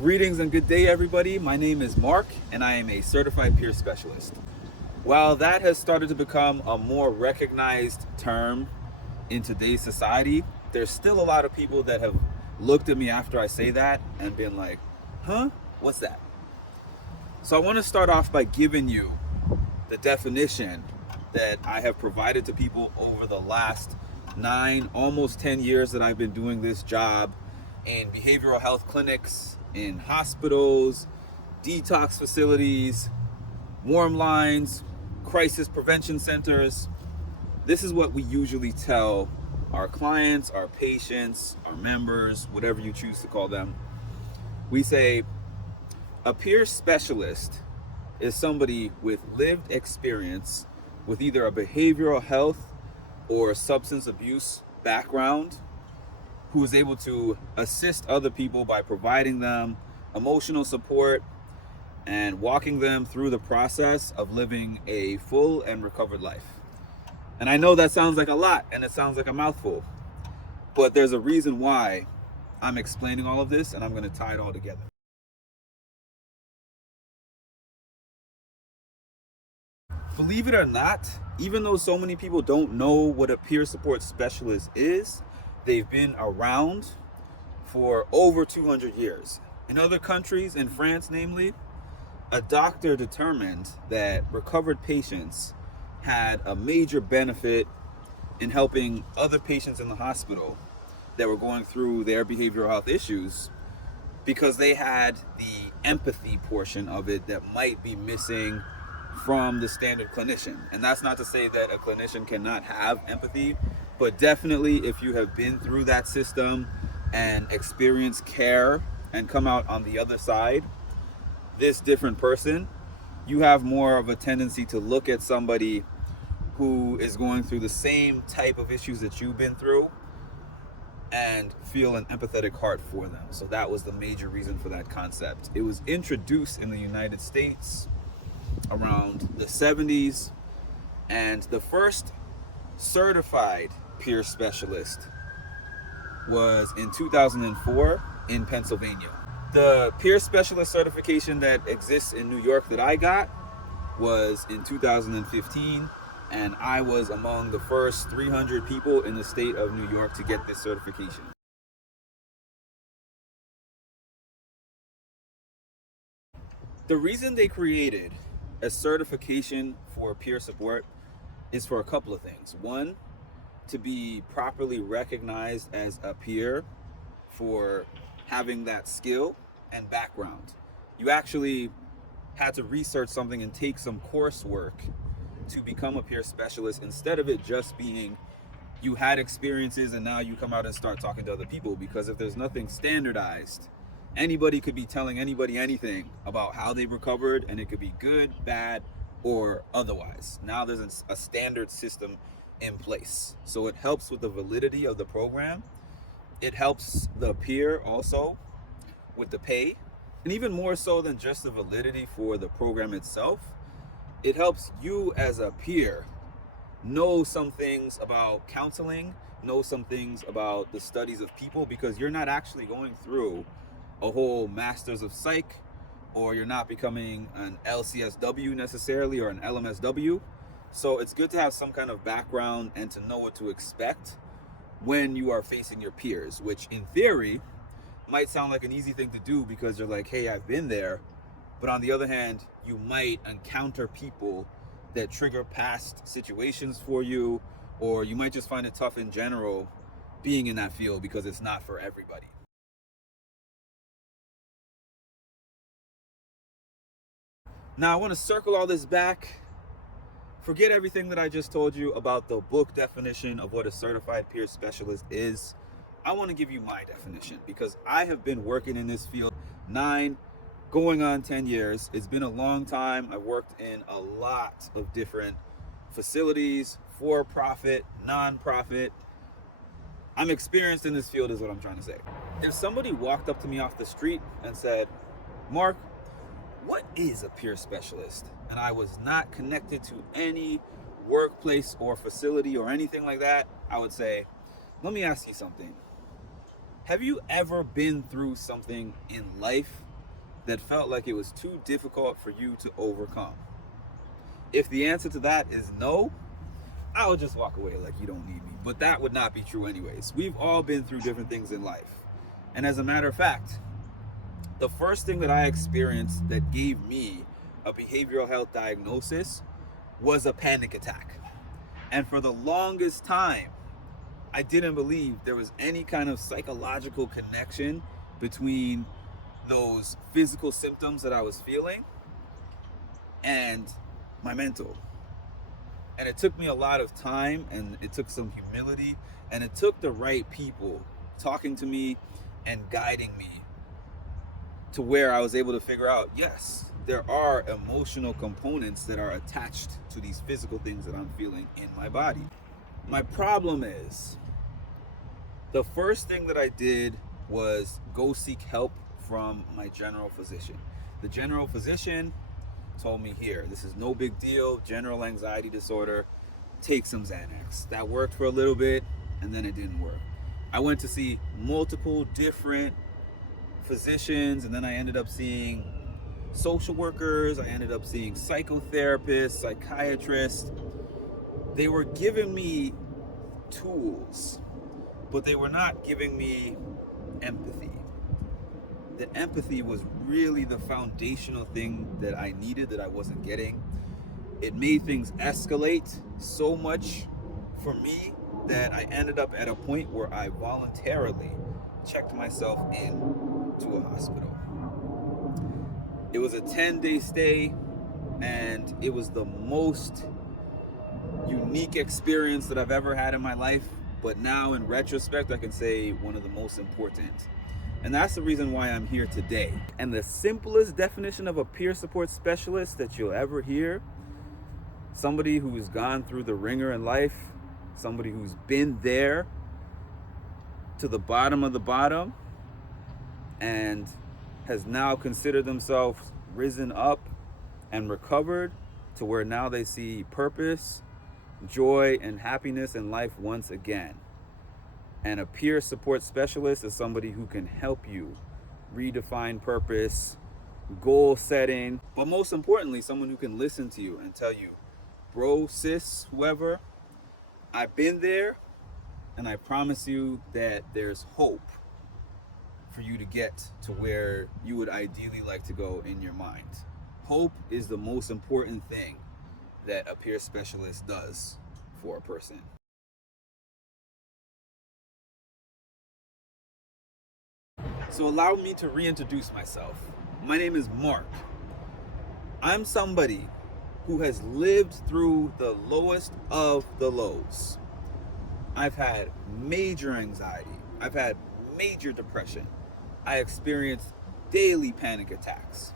Greetings and good day, everybody. My name is Mark, and I am a certified peer specialist. While that has started to become a more recognized term in today's society, there's still a lot of people that have looked at me after I say that and been like, huh? What's that? So I want to start off by giving you the definition that I have provided to people over the last 9, almost 10 years that I've been doing this job in behavioral health clinics, in hospitals, detox facilities, warm lines, crisis prevention centers. This is what we usually tell our clients, our patients, our members, whatever you choose to call them. We say a peer specialist is somebody with lived experience with either a behavioral health or substance abuse background who is able to assist other people by providing them emotional support and walking them through the process of living a full and recovered life. And I know that sounds like a lot and it sounds like a mouthful, but there's a reason why I'm explaining all of this, and I'm going to tie it all together. Believe it or not, even though so many people don't know what a peer support specialist is, they've been around for over 200 years. In other countries, in France namely, a doctor determined that recovered patients had a major benefit in helping other patients in the hospital that were going through their behavioral health issues because they had the empathy portion of it that might be missing from the standard clinician. And that's not to say that a clinician cannot have empathy, but definitely if you have been through that system and experienced care and come out on the other side, this different person, you have more of a tendency to look at somebody who is going through the same type of issues that you've been through and feel an empathetic heart for them. So that was the major reason for that concept. It was introduced in the United States around the 70s, and the first certified peer specialist was in 2004 in Pennsylvania. The peer specialist certification that exists in New York that I got was in 2015, and I was among the first 300 people in the state of New York to get this certification. The reason they created a certification for peer support is for a couple of things. One, to be properly recognized as a peer for having that skill and background. You actually had to research something and take some coursework to become a peer specialist instead of it just being you had experiences and now you come out and start talking to other people, because if there's nothing standardized, anybody could be telling anybody anything about how they recovered, and it could be good, bad, or otherwise. Now there's a standard system in place. So it helps with the validity of the program. It helps the peer also with the pay, and even more so than just the validity for the program itself, it helps you as a peer know some things about counseling, know some things about the studies of people, because you're not actually going through a whole master's of psych, or you're not becoming an LCSW necessarily or an LMSW. So it's good to have some kind of background and to know what to expect when you are facing your peers, which in theory might sound like an easy thing to do because you're like, hey, I've been there. But on the other hand, you might encounter people that trigger past situations for you, or you might just find it tough in general being in that field because it's not for everybody. Now I want to circle all this back. Forget everything that I just told you about the book definition of what a certified peer specialist is. I want to give you my definition because I have been working in this field 9, going on 10 years. It's been a long time. I've worked in a lot of different facilities, for-profit, non-profit. I'm experienced in this field is what I'm trying to say. If somebody walked up to me off the street and said, Mark, what is a peer specialist? And I was not connected to any workplace or facility or anything like that, I would say, let me ask you something. Have you ever been through something in life that felt like it was too difficult for you to overcome? If the answer to that is no, I'll just walk away like you don't need me. But that would not be true anyways. We've all been through different things in life. And as a matter of fact, the first thing that I experienced that gave me a behavioral health diagnosis was a panic attack. And for the longest time, I didn't believe there was any kind of psychological connection between those physical symptoms that I was feeling and my mental. And it took me a lot of time, and it took some humility, and it took the right people talking to me and guiding me to where I was able to figure out, yes, there are emotional components that are attached to these physical things that I'm feeling in my body. My problem is, the first thing that I did was go seek help from my general physician. The general physician told me, here, this is no big deal, general anxiety disorder, take some Xanax. That worked for a little bit, and then it didn't work. I went to see multiple different physicians, and then I ended up seeing social workers, I ended up seeing psychotherapists, psychiatrists. They were giving me tools, but they were not giving me empathy. The empathy was really the foundational thing that I needed that I wasn't getting. It made things escalate so much for me that I ended up at a point where I voluntarily checked myself in to a hospital. It was a 10-day stay, and it was the most unique experience that I've ever had in my life. But now in retrospect, I can say one of the most important. And that's the reason why I'm here today. And the simplest definition of a peer support specialist that you'll ever hear, somebody who's gone through the ringer in life, somebody who's been there to the bottom of the bottom and has now considered themselves risen up and recovered to where now they see purpose, joy, and happiness in life once again. And a peer support specialist is somebody who can help you redefine purpose, goal setting, but most importantly, someone who can listen to you and tell you, bro, sis, whoever, I've been there, and I promise you that there's hope for you to get to where you would ideally like to go in your mind. Hope is the most important thing that a peer specialist does for a person. So allow me to reintroduce myself. My name is Mark. I'm somebody who has lived through the lowest of the lows. I've had major anxiety. I've had major depression. I experienced daily panic attacks.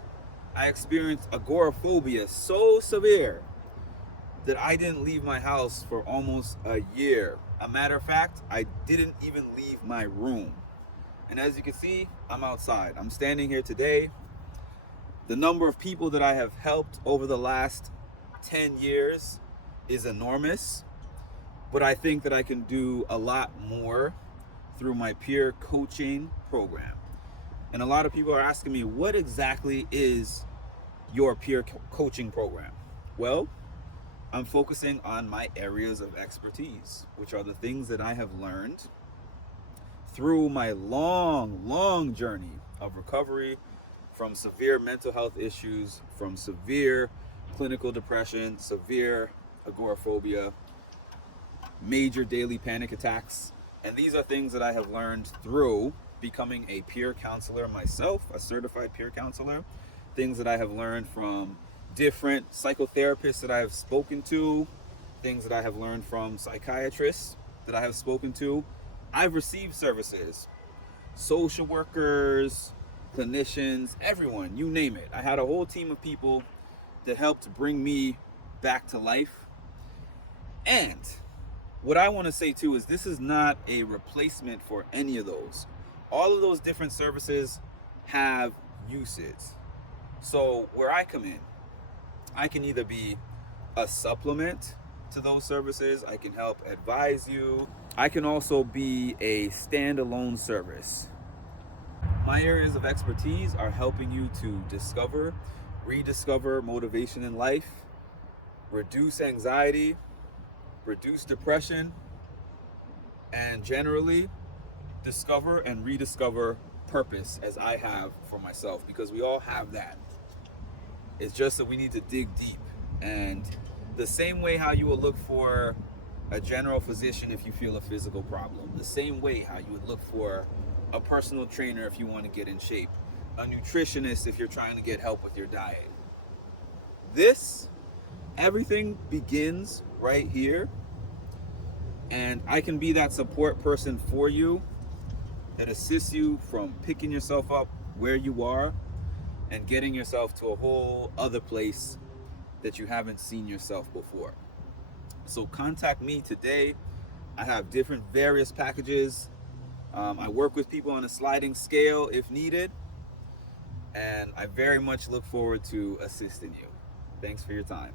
I experienced agoraphobia so severe that I didn't leave my house for almost a year. A matter of fact, I didn't even leave my room. And as you can see, I'm outside. I'm standing here today. The number of people that I have helped over the last 10 years is enormous, but I think that I can do a lot more through my peer coaching program. And a lot of people are asking me, what exactly is your peer coaching program? Well, I'm focusing on my areas of expertise, which are the things that I have learned through my long journey of recovery from severe mental health issues, from severe clinical depression, severe agoraphobia, major daily panic attacks. And these are things that I have learned through becoming a peer counselor myself, a certified peer counselor. Things that I have learned from different psychotherapists that I have spoken to, things that I have learned from psychiatrists that I have spoken to. I've received services, social workers, clinicians, everyone, you name it. I had a whole team of people that helped bring me back to life. And what I want to say too is this is not a replacement for any of those. All of those different services have uses. So where I come in, I can either be a supplement to those services. I can help advise you. I can also be a standalone service. My areas of expertise are helping you to discover, rediscover motivation in life, reduce anxiety, reduce depression, and generally discover and rediscover purpose as I have for myself, because we all have that. It's just that we need to dig deep. And the same way how you would look for a general physician if you feel a physical problem, the same way how you would look for a personal trainer if you want to get in shape, a nutritionist if you're trying to get help with your diet. This, everything begins right here. And I can be that support person for you that assists you from picking yourself up where you are and getting yourself to a whole other place that you haven't seen yourself before. So contact me today. I have different various packages. I work with people on a sliding scale if needed, and I very much look forward to assisting you. Thanks for your time.